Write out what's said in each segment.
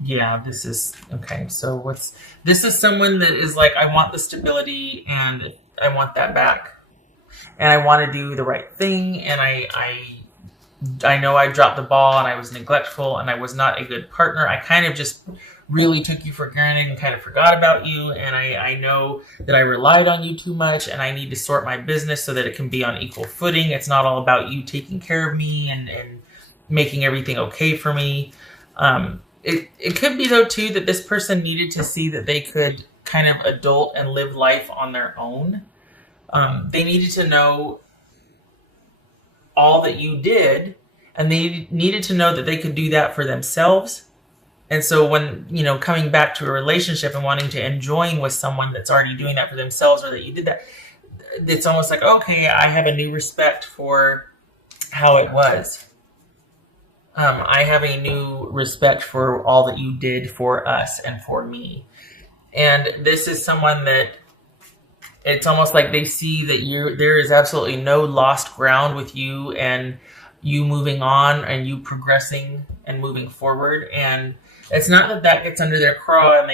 Yeah, this is okay. So this is someone that is like, I want the stability and I want that back. And I want to do the right thing. And I know I dropped the ball and I was neglectful and I was not a good partner. I kind of just really took you for granted and kind of forgot about you. And I know that I relied on you too much and I need to sort my business so that it can be on equal footing. It's not all about you taking care of me and making everything okay for me. It could be, though, too, that this person needed to see that they could kind of adult and live life on their own. They needed to know all that you did, and they needed to know that they could do that for themselves. And so when, coming back to a relationship and wanting to enjoying with someone that's already doing that for themselves, or that you did that, it's almost like, okay, I have a new respect for how it was. I have a new respect for all that you did for us and for me. And this is someone that it's almost like they see that there is absolutely no lost ground with you and you moving on and you progressing and moving forward. And it's not that gets under their craw and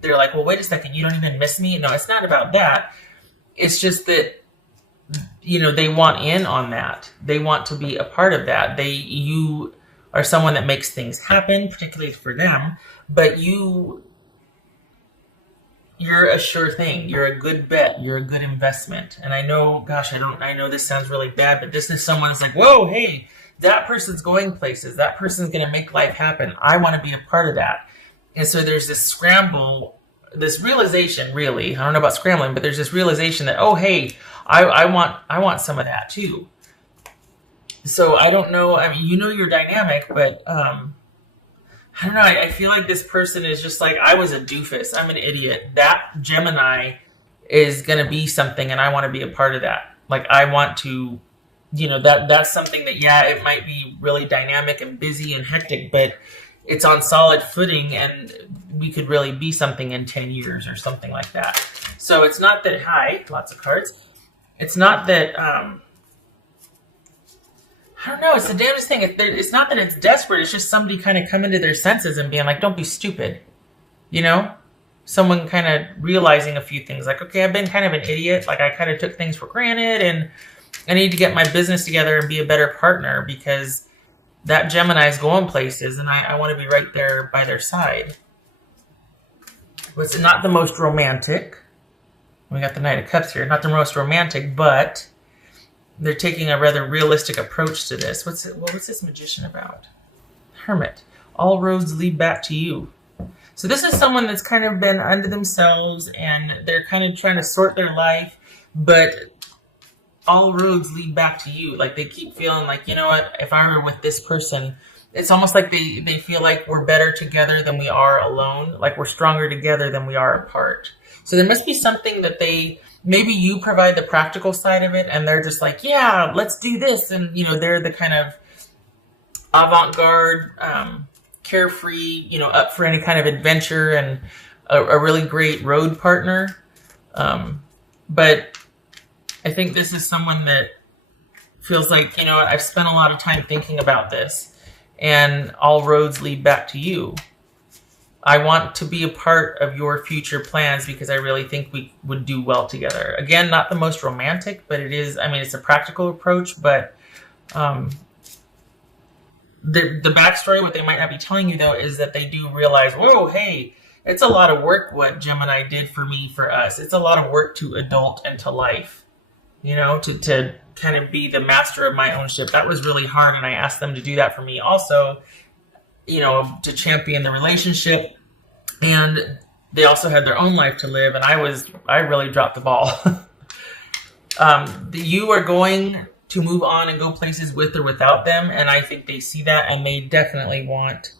they're like, well, wait a second, you don't even miss me. No, it's not about that. It's just that, they want in on that. They want to be a part of that. You are someone that makes things happen, particularly for them, but you're a sure thing. You're a good bet. You're a good investment. And I know, gosh, I know this sounds really bad, but this is someone that's like, whoa, hey, that person's going places. That person's going to make life happen. I want to be a part of that. And so there's this scramble, this realization, really. I don't know about scrambling, but there's this realization that, oh, hey, I want some of that too. So I don't know. I mean, your dynamic, but I don't know. I feel like this person is just like, I was a doofus. I'm an idiot. That Gemini is going to be something, and I want to be a part of that. Like, I want to, that's something that, yeah, it might be really dynamic and busy and hectic, but it's on solid footing, and we could really be something in 10 years or something like that. So it's not that, lots of cards. It's not that, I don't know. It's the damnedest thing. It's not that it's desperate. It's just somebody kind of coming to their senses and being like, don't be stupid. Someone kind of realizing a few things like, okay, I've been kind of an idiot. Like, I kind of took things for granted and I need to get my business together and be a better partner because that Gemini is going places and I want to be right there by their side. It's not the most romantic. We got the Knight of Cups here. Not the most romantic, but they're taking a rather realistic approach to this. What's this Magician about? Hermit. All roads lead back to you. So this is someone that's kind of been unto themselves and they're kind of trying to sort their life, but all roads lead back to you. Like, they keep feeling like, you know what, if I were with this person, it's almost like they feel like we're better together than we are alone. Like, we're stronger together than we are apart. So there must be something that maybe you provide the practical side of it and they're just like, yeah, let's do this. And, they're the kind of avant-garde, carefree, up for any kind of adventure and a really great road partner. But I think this is someone that feels like, I've spent a lot of time thinking about this and all roads lead back to you. I want to be a part of your future plans because I really think we would do well together. Again, not the most romantic, but it's a practical approach, but the backstory, what they might not be telling you, though, is that they do realize, whoa, hey, it's a lot of work what Gemini did for me, for us. It's a lot of work to adult into life, to kind of be the master of my own ship. That was really hard, and I asked them to do that for me also, to champion the relationship. And they also had their own life to live, and I really dropped the ball. You are going to move on and go places with or without them, and I think they see that, and they definitely want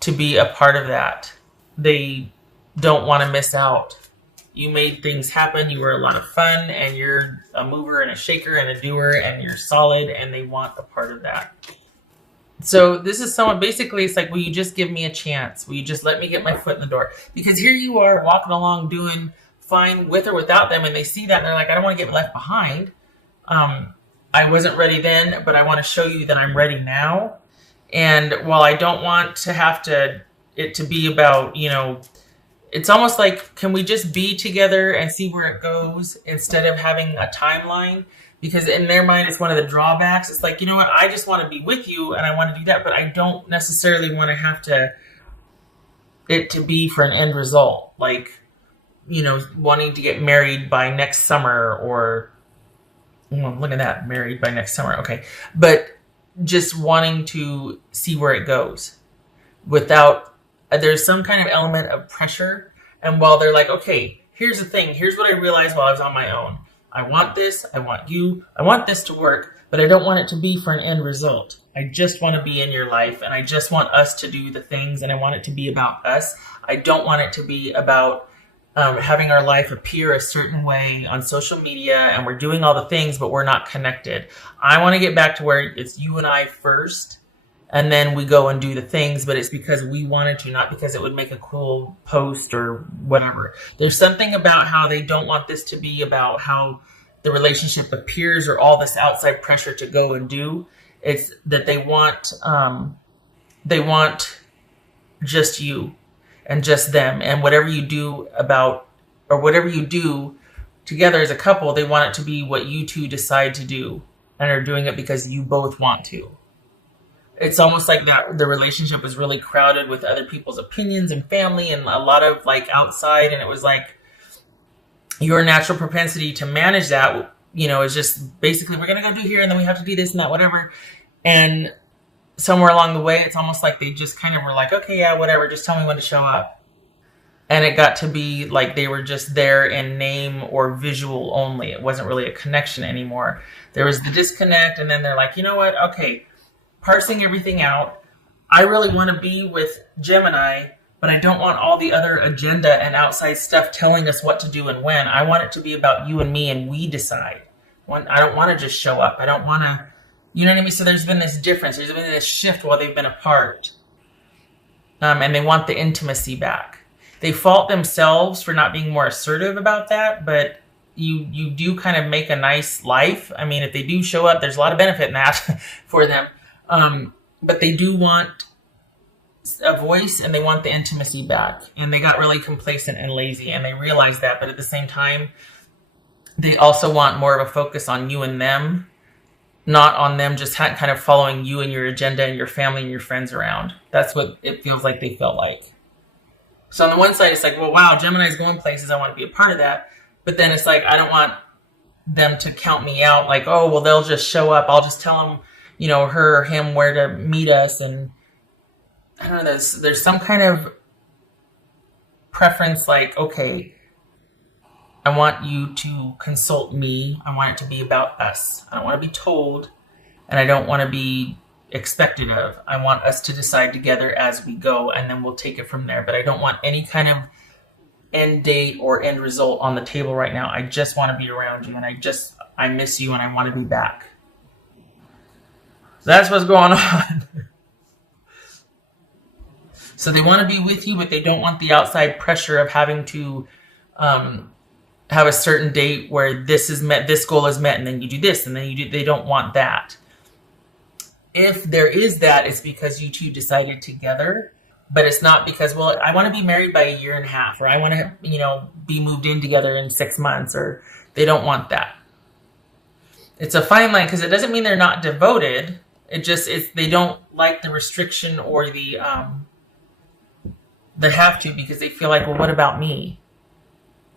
to be a part of that. They don't want to miss out. You made things happen, you were a lot of fun, and you're a mover and a shaker and a doer, and you're solid, and they want a part of that. So this is someone, basically, it's like, will you just give me a chance? Will you just let me get my foot in the door? Because here you are walking along doing fine with or without them, and they see that, and they're like, I don't want to get left behind. I wasn't ready then, but I want to show you that I'm ready now. And while I don't want to have to it to be about, it's almost like, can we just be together and see where it goes instead of having a timeline? Because in their mind, it's one of the drawbacks. It's like, you know what? I just want to be with you and I want to do that, but I don't necessarily want to have it to be for an end result. Like, wanting to get married by next summer or, look at that, married by next summer. Okay. But just wanting to see where it goes without, there's some kind of element of pressure. And while they're like, okay, here's the thing. Here's what I realized while I was on my own. I want this. I want you. I want this to work, but I don't want it to be for an end result. I just want to be in your life and I just want us to do the things and I want it to be about us. I don't want it to be about having our life appear a certain way on social media and we're doing all the things, but we're not connected. I want to get back to where it's you and I first and then we go and do the things, but it's because we wanted to, not because it would make a cool post or whatever. There's something about how they don't want this to be about how the relationship appears or all this outside pressure to go and do. It's that they want just you and just them, and whatever you do whatever you do together as a couple, they want it to be what you two decide to do and are doing it because you both want to. It's almost like that the relationship was really crowded with other people's opinions and family and a lot of like outside, and it was like your natural propensity to manage that, is just basically we're going to go do here and then we have to do this and that, whatever. And somewhere along the way, it's almost like they just kind of were like, okay, yeah, whatever, just tell me when to show up. And it got to be like they were just there in name or visual only. It wasn't really a connection anymore. There was the disconnect, and then they're like, you know what? Okay, parsing everything out. I really want to be with Gemini, but I don't want all the other agenda and outside stuff telling us what to do and when. I want it to be about you and me, and we decide. I don't want to just show up. I don't want to, you know what I mean? So there's been this difference. There's been this shift while they've been apart. And they want the intimacy back. They fault themselves for not being more assertive about that, but you do kind of make a nice life. I mean, if they do show up, there's a lot of benefit in that for them. But they do want a voice and they want the intimacy back. And they got really complacent and lazy and they realized that. But at the same time, they also want more of a focus on you and them, not on them just kind of following you and your agenda and your family and your friends around. That's what it feels like they felt like. So on the one side, it's like, well, wow, Gemini's going places. I want to be a part of that. But then it's like, I don't want them to count me out. Like, oh, well, they'll just show up. I'll just tell them, her or him where to meet us. And I don't know, there's some kind of preference like, okay, I want you to consult me. I want it to be about us. I don't want to be told, and I don't want to be expected of. I want us to decide together as we go, and then we'll take it from there. But I don't want any kind of end date or end result on the table right now. I just want to be around you, and I miss you, and I want to be back. That's what's going on. So they want to be with you, but they don't want the outside pressure of having to have a certain date where this is met, this goal is met, and then you do this, and then you do. They don't want that. If there is that, it's because you two decided together, but it's not because, well, I want to be married by a year and a half, or I want to, be moved in together in 6 months, or they don't want that. It's a fine line because it doesn't mean they're not devoted. They don't like the restriction or the have to because they feel like, well, what about me?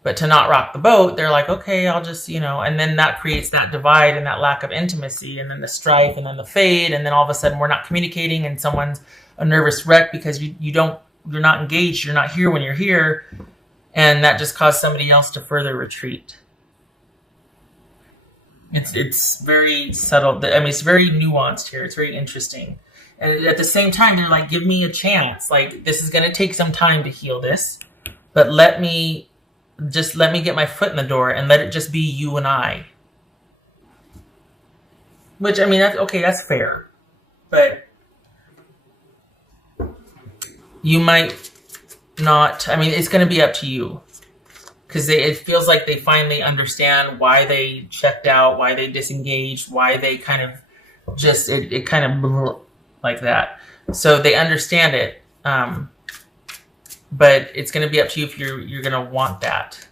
But to not rock the boat, they're like, okay, I'll just, and then that creates that divide and that lack of intimacy and then the strife and then the fade. And then all of a sudden we're not communicating and someone's a nervous wreck because you're not engaged. You're not here when you're here. And that just caused somebody else to further retreat. It's very subtle. I mean, it's very nuanced here. It's very interesting. And at the same time, they're like, give me a chance. Like, this is going to take some time to heal this, but let me get my foot in the door and let it just be you and I. Which, I mean, that's fair. But you might not, I mean, it's going to be up to you. Because it feels like they finally understand why they checked out, why they disengaged, why they kind of just, it kind of like that. So they understand it. but it's going to be up to you if you're going to want that,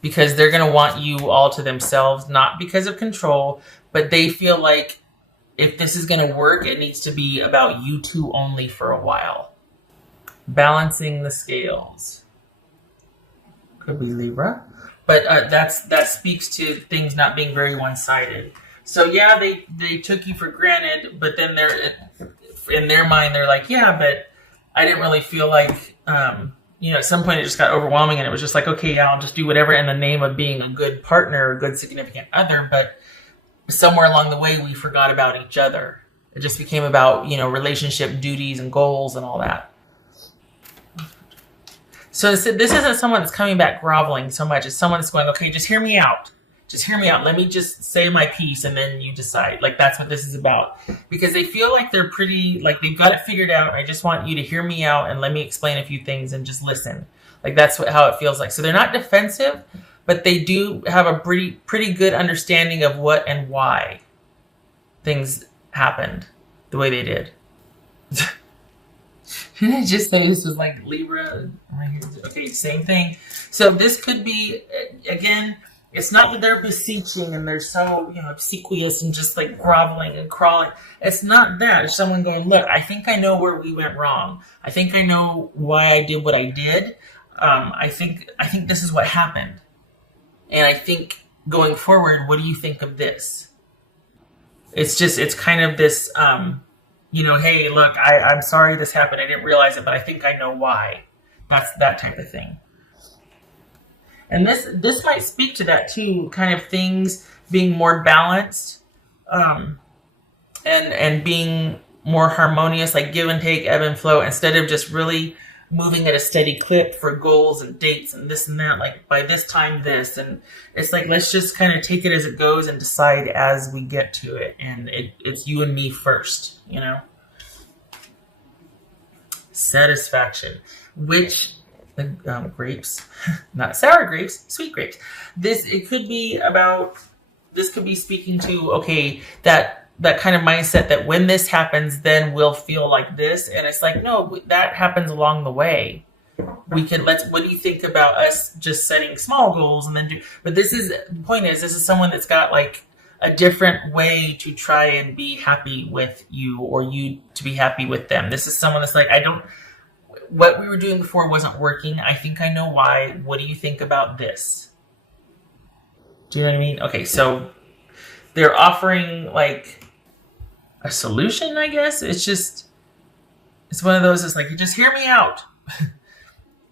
because they're going to want you all to themselves, not because of control, but they feel like if this is going to work, it needs to be about you two only for a while. Balancing the scales. Could be Libra. But that speaks to things not being very one-sided. So yeah, they took you for granted, but then they're in their mind they're like, yeah, but I didn't really feel like at some point it just got overwhelming, and it was just like, okay, yeah, I'll just do whatever in the name of being a good partner, a good significant other, but somewhere along the way we forgot about each other. It just became about, relationship duties and goals and all that. So this isn't someone that's coming back groveling so much. It's someone that's going, okay, just hear me out. Just hear me out. Let me just say my piece, and then you decide. Like, that's what this is about. Because they feel like they're pretty, like they've got it figured out. I just want you to hear me out and let me explain a few things and just listen. Like, that's how it feels like. So they're not defensive, but they do have a pretty good understanding of what and why things happened the way they did. Didn't I just say this was like Libra? Okay, same thing. So this could be, again, it's not that they're beseeching and they're so, obsequious and just like groveling and crawling. It's not that. It's someone going, look, I think I know where we went wrong. I think I know why I did what I did. I think this is what happened. And I think going forward, what do you think of this? It's kind of this, hey, look, I'm sorry this happened. I didn't realize it, but I think I know why. That's that type of thing. And this might speak to that too, kind of things being more balanced, and being more harmonious, like give and take, ebb and flow, instead of just really moving at a steady clip for goals and dates and this and that, like by this time this, and it's like, let's just kind of take it as it goes and decide as we get to it, and it's you and me first, Satisfaction, which grapes, not sour grapes, sweet grapes. This could be speaking to, okay, that kind of mindset that when this happens, then we'll feel like this. And it's like, no, that happens along the way. What do you think about us just setting small goals and then but the point is, this is someone that's got like a different way to try and be happy with you, or you to be happy with them. This is someone that's like, what we were doing before wasn't working. I think I know why. What do you think about this? Do you know what I mean? Okay, so they're offering like a solution, I guess. It's one of those, it's like, just hear me out.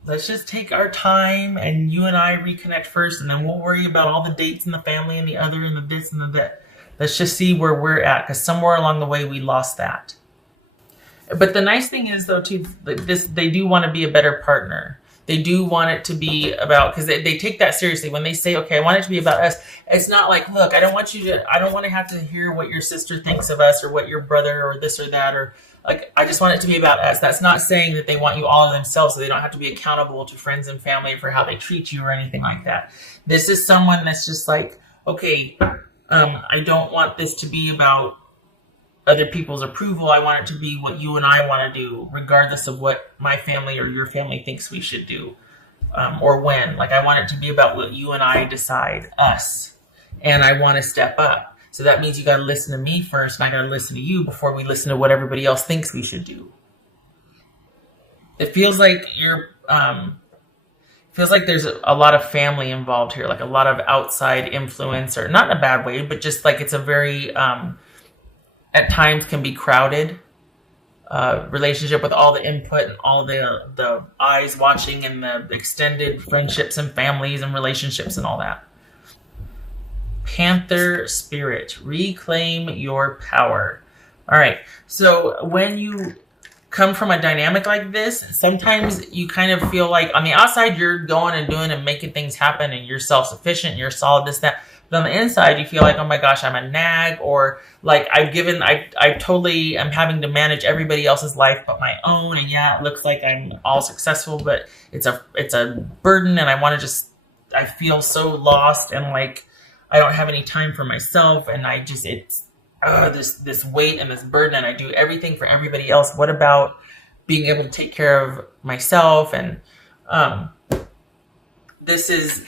Let's just take our time and you and I reconnect first, and then we'll worry about all the dates and the family and the other and the this and the that. Let's just see where we're at, because somewhere along the way we lost that. But the nice thing is, though, too, they do want to be a better partner. They do want it to be about, because they take that seriously. When they say, okay, I want it to be about us, it's not like, look, I don't want to have to hear what your sister thinks of us, or what your brother, or this or that, or like, I just want it to be about us. That's not saying that they want you all to themselves, so they don't have to be accountable to friends and family for how they treat you or anything like that. This is someone that's just like, okay, I don't want this to be about other people's approval. I want it to be what you and I want to do, regardless of what my family or your family thinks we should do, or when. Like, I want it to be about what you and I decide, us, and I want to step up. So that means you got to listen to me first, and I got to listen to you before we listen to what everybody else thinks we should do. It feels like there's a lot of family involved here, like a lot of outside influence, or not in a bad way, but just like it's a very at times can be crowded relationship, with all the input and all the eyes watching, and the extended friendships and families and relationships and all that. Panther spirit, reclaim your power. All right, so when you come from a dynamic like this, sometimes you kind of feel like on the outside you're going and doing and making things happen, and you're self-sufficient and you're solid, this, that. But on the inside, you feel like, oh my gosh, I'm a nag, or like I totally am having to manage everybody else's life but my own. And yeah, it looks like I'm all successful, but it's a burden, and I feel so lost, and like I don't have any time for myself, and it's this weight and this burden, and I do everything for everybody else. What about being able to take care of myself. And this is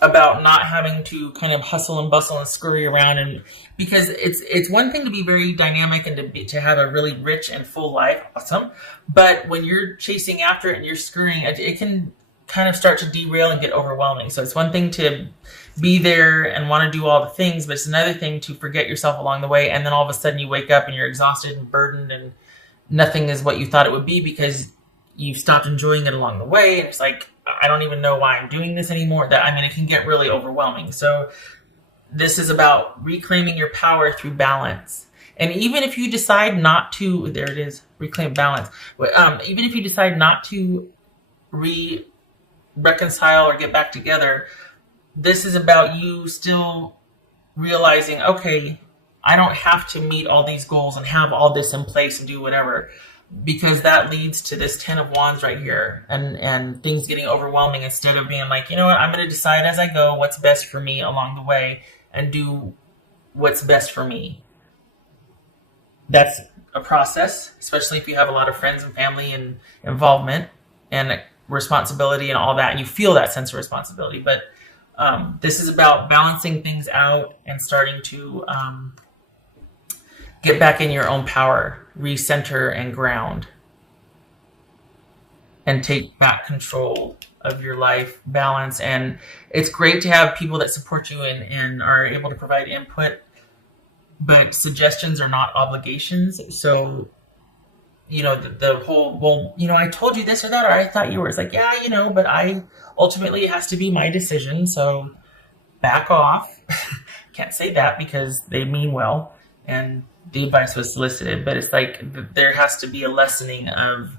about not having to kind of hustle and bustle and scurry around, and because it's one thing to be very dynamic and to have a really rich and full life, awesome. But when you're chasing after it and you're scurrying, it can kind of start to derail and get overwhelming. So it's one thing to be there and want to do all the things, but it's another thing to forget yourself along the way, and then all of a sudden you wake up and you're exhausted and burdened, and nothing is what you thought it would be because you've stopped enjoying it along the way. And it's like, I don't even know why I'm doing this anymore. It can get really overwhelming. So this is about reclaiming your power through balance. And even if you decide not to, there it is, reclaim balance. Even if you decide not to reconcile or get back together, this is about you still realizing, okay, I don't have to meet all these goals and have all this in place and do whatever, because that leads to this 10 of Wands right here, and things getting overwhelming, instead of being like, you know what, I'm going to decide as I go what's best for me along the way and do what's best for me. That's a process, especially if you have a lot of friends and family and involvement and responsibility and all that, and you feel that sense of responsibility. But this is about balancing things out and starting to get back in your own power, recenter and ground, and take back control of your life, balance. And it's great to have people that support you and are able to provide input, but suggestions are not obligations. So, the whole, well, I told you this or that, or I thought you were, it's like, yeah, but ultimately it has to be my decision. So back off. Can't say that because they mean well and the advice was solicited, but it's like there has to be a lessening of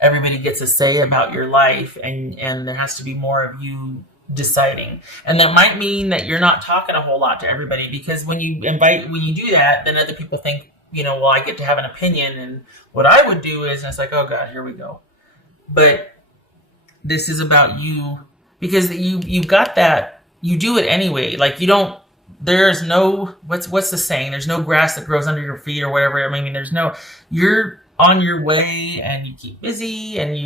everybody gets a say about your life, and there has to be more of you deciding. And that might mean that you're not talking a whole lot to everybody, because when you do that, then other people think, well, I get to have an opinion, and what I would do is, and it's like, oh God, here we go. But this is about you, because you've got that, you do it anyway. Like there's no, what's the saying? There's no grass that grows under your feet or whatever. You're on your way and you keep busy and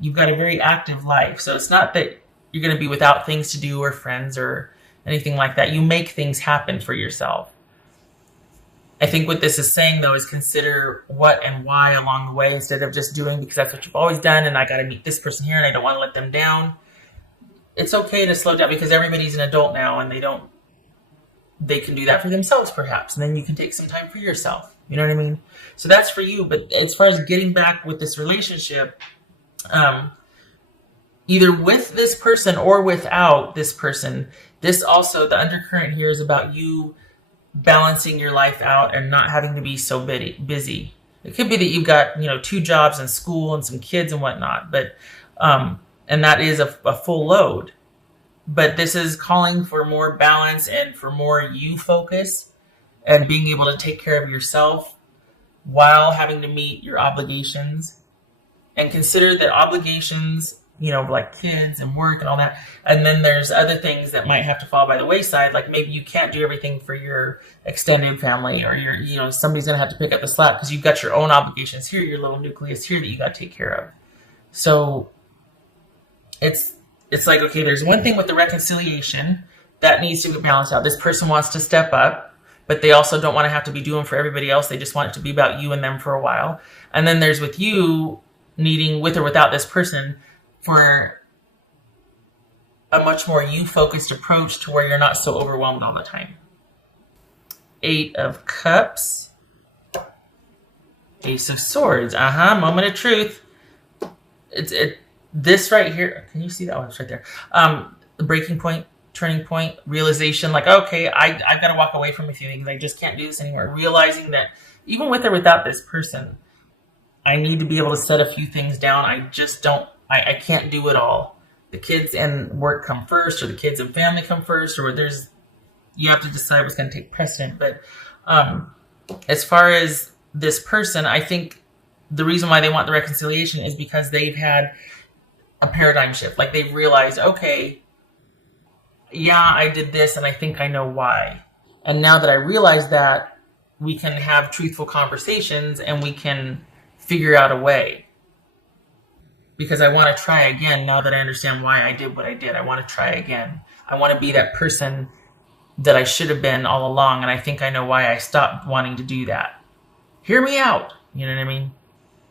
you've got a very active life. So it's not that you're going to be without things to do or friends or anything like that. You make things happen for yourself. I think what this is saying, though, is consider what and why along the way, instead of just doing because that's what you've always done and I got to meet this person here and I don't want to let them down. It's okay to slow down because everybody's an adult now and they can do that for themselves perhaps. And then you can take some time for yourself. You know what I mean? So that's for you. But as far as getting back with this relationship, either with this person or without this person, this also, the undercurrent here is about you balancing your life out and not having to be so busy. It could be that you've got, 2 jobs and school and some kids and whatnot, but, and that is a full load. But this is calling for more balance and for more you focus and being able to take care of yourself while having to meet your obligations. And consider that obligations, like kids and work and all that. And then there's other things that might have to fall by the wayside. Like maybe you can't do everything for your extended family, or somebody's going to have to pick up the slack because you've got your own obligations here, your little nucleus here that you got to take care of. So it's like, okay, there's one thing with the reconciliation that needs to be balanced out. This person wants to step up, but they also don't want to have to be doing for everybody else. They just want it to be about you and them for a while. And then there's with you needing, with or without this person, for a much more you-focused approach to where you're not so overwhelmed all the time. 8 of Cups. Ace of Swords. Moment of truth. This right here, can you see that? Oh, it's right there. The breaking point, turning point, realization, like, okay, I've got to walk away from a few things. I just can't do this anymore. Realizing that even with or without this person, I need to be able to set a few things down. I can't do it all. The kids and work come first, or the kids and family come first, or you have to decide what's going to take precedent. But as far as this person, I think the reason why they want the reconciliation is because they've had a paradigm shift. Like they've realized, okay, yeah, I did this and I think I know why. And now that I realize that, we can have truthful conversations and we can figure out a way, because I want to try again now that I understand why I did what I did. I want to try again. I want to be that person that I should have been all along, and I think I know why I stopped wanting to do that. Hear me out. You know what I mean?